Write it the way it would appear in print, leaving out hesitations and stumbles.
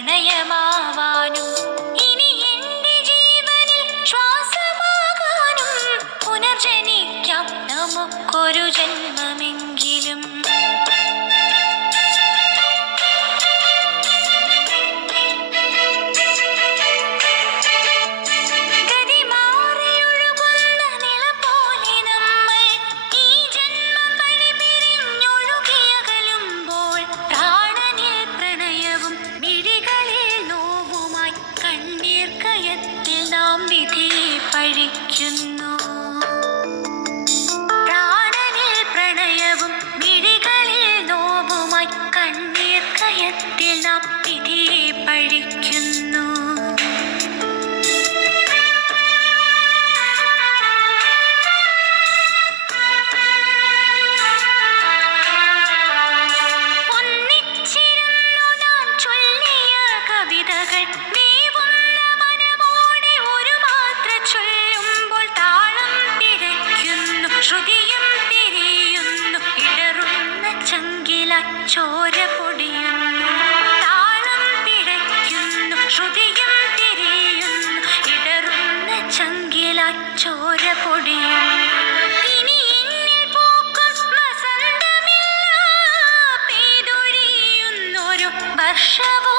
പ്രണയമാവാനും ഇനി എന്റെ ജീവനിൽ ശ്വാസമാകാനും പുനർജനിക്കാം നമുക്കൊരു ജന്മമെങ്കിലും. പ്രാണനിൽ പ്രണയവും മിഴികളിൽ നോവുമായി കണ്ണീർ കയത്തിൽ നാം വിധിയെ പഴിക്കുന്നു. ഒന്നിച്ചിരുന്നു നാം ചൊല്ലിയ കവിതകൾ നീവുന്ന മനമോടെ ഒരു മാത്ര ചൊല്ലുമ്പോൾ താളം പിഴയ്ക്കുന്നു, ശ്രുതിയും പിരിയുന്നു, ഇടറുന്ന ചങ്കില ചോര പൊടിയുന്നു. താളം പിഴയ്ക്കുന്നു, ശ്രുതിയും പിരിയുന്നു, ഇടറുന്ന ചങ്കില ചോര പൊടിയുന്നു. ഇനി എന്നിൽ പൂക്കും വസന്തമില്ല, പെയ്തൊഴിയുന്നൊരു വർഷവോ